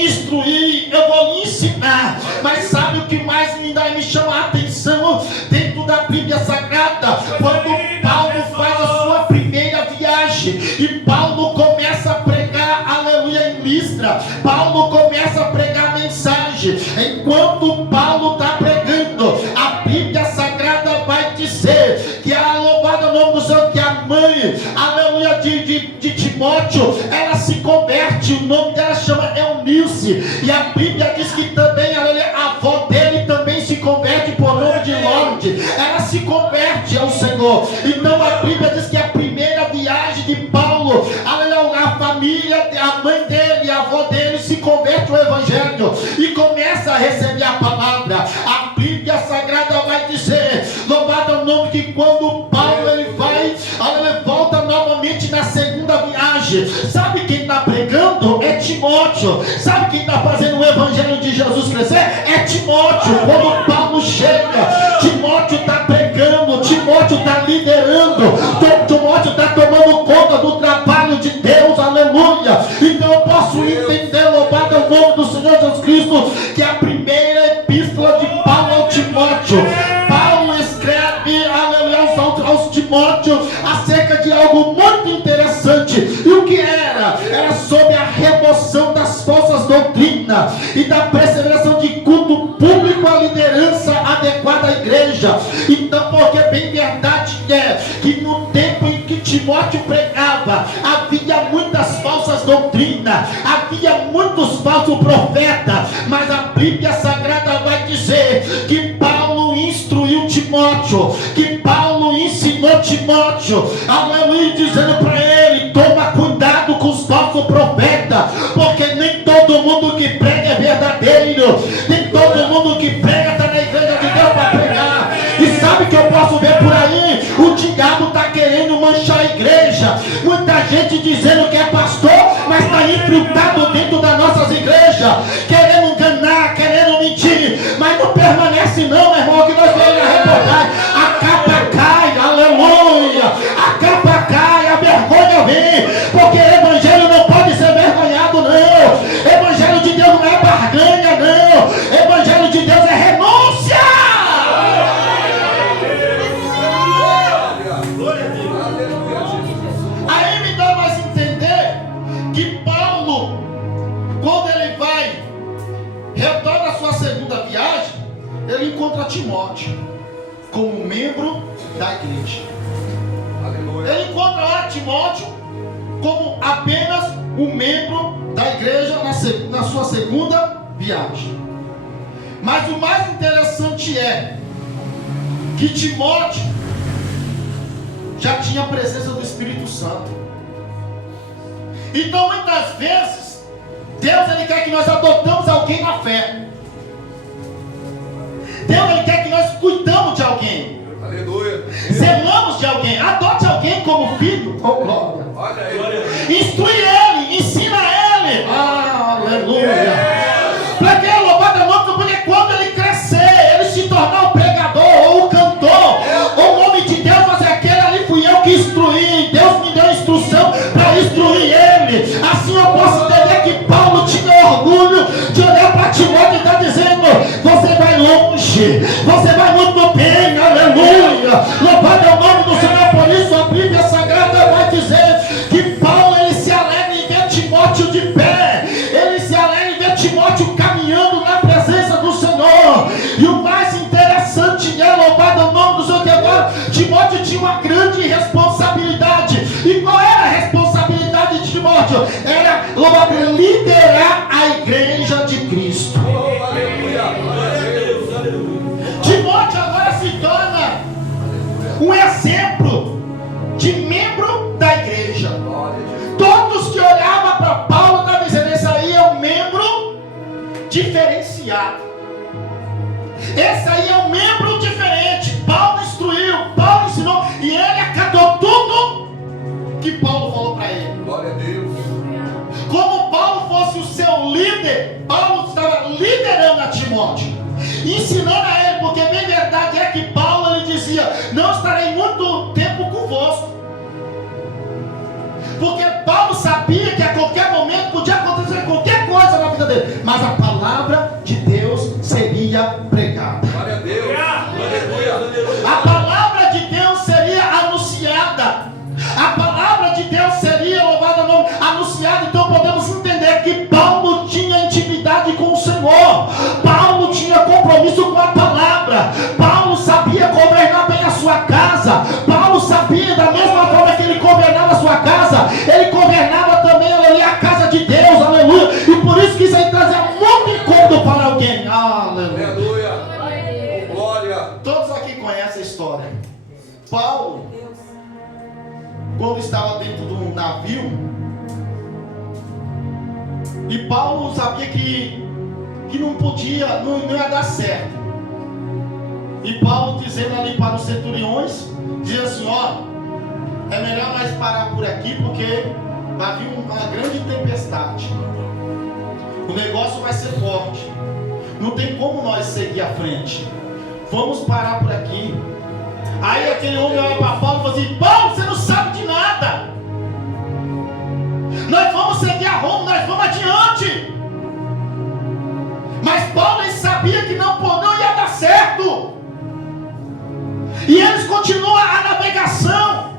lhe instruir, eu vou lhe ensinar. Mas sabe o que mais me chama a atenção dentro da Bíblia Sagrada? Quando Paulo faz a sua primeira viagem e Paulo começa a pregar, aleluia, em Listra. Paulo começa a pregar a mensagem. Enquanto Paulo está pregando, a Bíblia Sagrada vai dizer que a louvada nome do Senhor, que a mãe, aleluia, de Timóteo, ela se converte. O nome dela chama Eunice. E a Bíblia diz que também, aleluia, a avó dele também se converte por nome de Lorde. Ela se converte ao Senhor. Então a Bíblia diz que a primeira viagem de Paulo, aleluia, a família, a mãe dele, a avó dele se converte ao Evangelho e começa a receber a palavra. A Bíblia Sagrada vai dizer, louvado é o nome, que quando Paulo ele vai, ele volta novamente na segunda viagem. Sabe quem está pregando? É Timóteo. Sabe quem está fazendo o Evangelho de Jesus crescer? É Timóteo. Quando Paulo chega, Timóteo está pregando, Timóteo está liderando, Timóteo está tomando conta do trabalho de Deus, aleluia. Então eu posso entender, louvado é o nome do Senhor Jesus Cristo, que a primeira epístola de Paulo ao Timóteo, Paulo escreve, aleluia, aos Timóteo acerca de algo muito interessante. E o que era? Era sobre a remoção das falsas doutrinas e da perseveração de culto público à liderança adequada à igreja. Então, porque bem verdade é que no tempo em que Timóteo pregava, havia muitas falsas doutrinas, havia muitos falsos profetas, mas a Bíblia Sagrada vai dizer que Paulo instruiu Timóteo, que Paulo ensinou Timóteo, aleluia, dizendo para ele: toma cuidado com os falsos profetas, porque nem todo mundo que prega é verdadeiro, nem todo mundo que prega está na igreja de Deus para pregar. E sabe que eu posso ver por aí? O diabo está querendo manchar a igreja, muita gente dizendo que é pastor, mas está infiltrado dentro das nossas igrejas, querendo enganar, querendo mentir, mas não permanece não, meu irmão, que nós vemos na reportagem. A capa cai, aleluia, a capa cai, a vergonha vem, porque o evangelho não pode ser vergonhado não, evangelho de Deus não é barganha não, evangelho de Deus é renúncia. Aí me dá mais entender que Paulo, quando ele vai, retorna a sua segunda viagem, ele encontra Timóteo como membro da igreja. Aleluia. Ele encontra lá Timóteo como apenas um membro da igreja na sua segunda viagem. Mas o mais interessante é que Timóteo já tinha a presença do Espírito Santo. Então muitas vezes Deus ele quer que nós adotamos alguém na fé. Deus ele quer que nós cuidamos de alguém. Aleluia. Zelamos de alguém. Adote alguém como filho. Oh, glória. Olha aí. Instrui ele, ensina ele. Aleluia. Para que louvado é o nome, porque quando ele crescer, ele se tornar um pregador ou um cantor, ou o nome de Deus, mas aquele ali fui eu que instruí. Deus me deu a instrução para instruir ele. Assim eu posso entender que Paulo tinha orgulho de olhar para Timóteo e está dizendo: você vai longe, você vai muito bem, aleluia. Louvado é o nome do Senhor. Por isso a Bíblia Sagrada vai dizer que Paulo ele se alegra em ver Timóteo de pé, ele se alegra em ver Timóteo caminhando na presença do Senhor. E o mais interessante é, louvado é o nome do Senhor, que agora Timóteo tinha uma grande responsabilidade. E qual era a responsabilidade de Timóteo? Era, louvado, liderar a igreja de Cristo. Timóteo agora se torna um exemplo de membro da igreja. Todos que olhavam para Paulo estavam dizendo: esse aí é um membro diferenciado, esse aí é um membro diferente. Paulo instruiu, Paulo ensinou, e ele acatou tudo que Paulo falou para ele. Glória a Deus. Como Paulo fosse o seu líder, Paulo estava liderando a Timóteo, ensinando a ele, porque bem verdade é que Paulo ele dizia: não estarei muito tempo convosco, porque Paulo sabia que a qualquer momento podia acontecer qualquer coisa na vida dele, mas a palavra de Deus seria pregada. Glória a Deus. Aleluia. A palavra de Deus seria anunciada. A palavra de Deus seria, louvado o nome, anunciada. Então podemos entender que Paulo tinha intimidade com o Senhor. Paulo tinha compromisso com a palavra. Paulo sabia governar bem a sua casa. Paulo sabia, da mesma forma que ele governava a sua casa, ele governava também, aleluia, a casa de Deus, aleluia. E por isso que isso aí trazia muito incômodo para alguém. Aleluia. Glória. Todos aqui conhecem a história. Paulo, quando estava dentro de um navio, e Paulo sabia que não podia, não ia dar certo. E Paulo dizendo ali para os centuriões, dizia assim: ó, é melhor nós parar por aqui, porque vai vir uma grande tempestade. O negócio vai ser forte. Não tem como nós seguir à frente. Vamos parar por aqui. Aí aquele homem olha para Paulo e fala assim: Paulo, você não sabe de nada. Nós vamos seguir a Roma, nós vamos adiante. Mas Paulo, ele sabia que não ia dar certo. E eles continuam a navegação.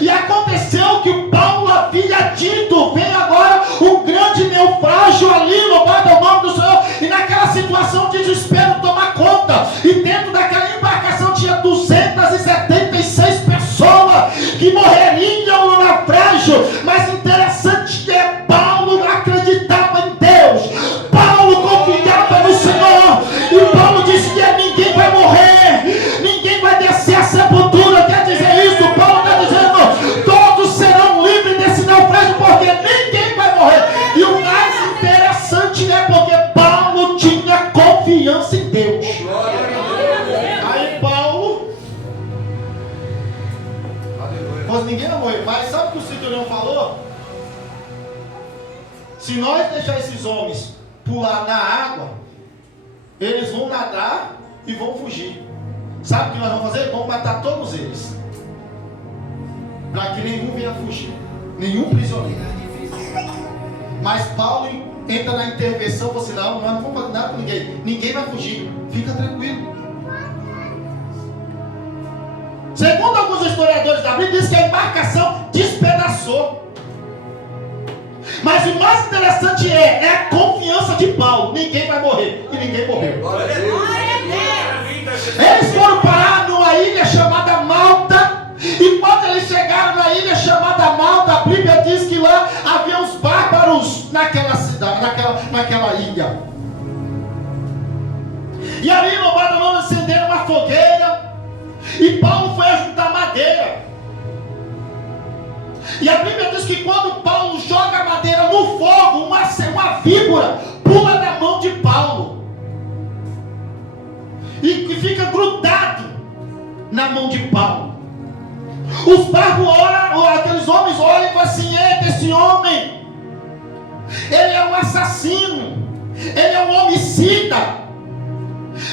E aconteceu que o Paulo havia dito: vem agora um grande naufrágio ali, louvado é o nome do Senhor. E naquela situação de desespero tomar conta. E dentro daquela embarcação tinha 276 pessoas que morreriam no naufrágio. Mas interessante é, Paulo acreditava em Deus. Paulo confiava no Senhor. E Paulo disse que ninguém vai morrer, ninguém vai descer a sepultura. Quer dizer isso? Paulo está dizendo: todos serão livres desse naufrágio, porque ninguém vai morrer. E o mais interessante é porque Paulo tinha confiança em Deus. Aí Paulo, mas ninguém vai morrer. Mas sabe o que o centurião falou? Se nós deixar esses homens pular na água, eles vão nadar e vão fugir. Sabe o que nós vamos fazer? Vamos matar todos eles, para que nenhum venha fugir, nenhum prisioneiro. Mas Paulo entra na intervenção e fala assim: não, nós não vamos fazer nada com ninguém. Ninguém vai fugir, fica tranquilo. Segundo alguns historiadores da Bíblia, diz que a embarcação despedaçou. Mas o mais interessante é a confiança de Paulo: ninguém vai morrer. E ninguém morreu. Eles foram parar numa ilha chamada Malta. E quando eles chegaram na ilha chamada Malta, a Bíblia diz que lá havia uns bárbaros naquela cidade, naquela ilha. E ali, louvado o nome, acenderam uma fogueira. E Paulo foi ajuntar madeira. E a Bíblia diz que quando Paulo joga a madeira no fogo, uma víbora pula da mão de Paulo e fica grudado na mão de Paulo. Os bárbaros olham, aqueles homens olham e falam assim: eita, esse homem, ele é um assassino, ele é um homicida,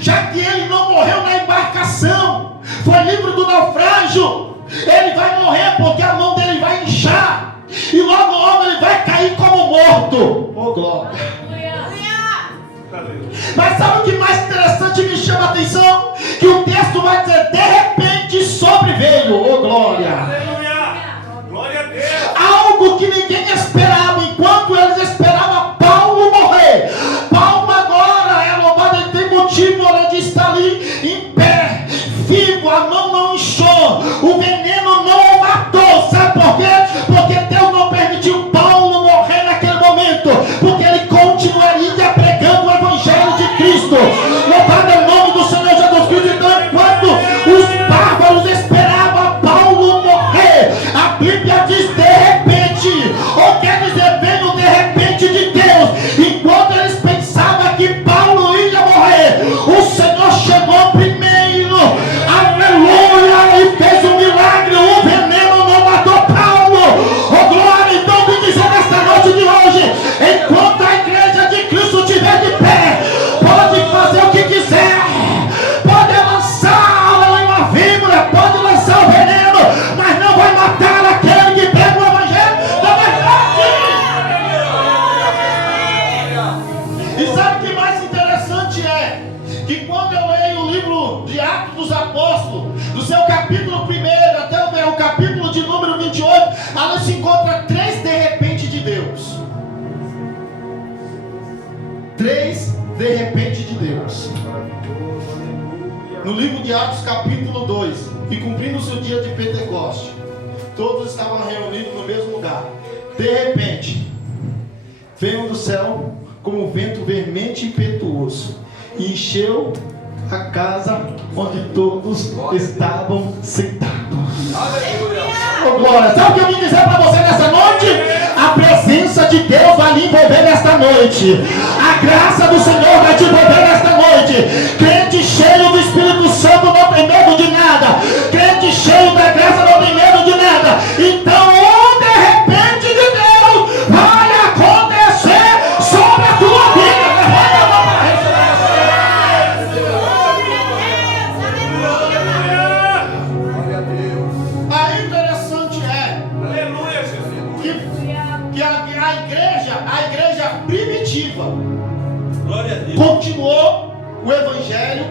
já que ele não morreu na embarcação, foi livre do naufrágio, ele vai morrer porque a mão dele vai inchar e logo ele vai cair como morto. Oh glória! Mas sabe o que mais interessante me chama a atenção? Que o texto vai dizer: de repente sobreveio. Oh glória! Glória a Deus! Algo que ninguém esperava. Enquanto eles esperavam Paulo morrer, Paulo agora é louvado, ele tem motivo de estar ali em pé, vivo, a mão não inchou, o veneno não o matou. Sabe por quê? Porque Deus não permitiu Paulo morrer naquele momento, porque ele continuaria pregando o Evangelho de Cristo. Louvado é o nome do Senhor Jesus Cristo. Então, enquanto os bárbaros esperavam Paulo morrer, a Bíblia diz de repente, ou quer dizer, veio de repente de Deus. Enquanto eles pensavam que Paulo ia morrer, o Senhor chegou primeiro, aleluia, e fez um milagre. O veneno não matou Paulo. Oh glória! Então vim dizer nesta noite de hoje, enquanto Apóstolos, do seu capítulo 1 até o capítulo de número 28, ali se encontra 3 de repente de Deus. 3 de repente de Deus. No livro de Atos, capítulo 2, e cumprindo-se o dia de Pentecoste, todos estavam reunidos no mesmo lugar. De repente, veio do céu como um vento veemente e impetuoso, e encheu a casa onde todos estavam sentados. Oh, glória! Sabe o que eu vim dizer para você nessa noite? A presença de Deus vai lhe envolver nesta noite. A graça do Senhor vai te envolver nesta noite. Crente cheio do Espírito Santo não tem medo de nada. Crente cheio da graça não tem medo de nada. Então, de repente de Deus vai acontecer sobre a tua vida. Levanta a mão para receber. Aí interessante é que a igreja primitiva continuou o evangelho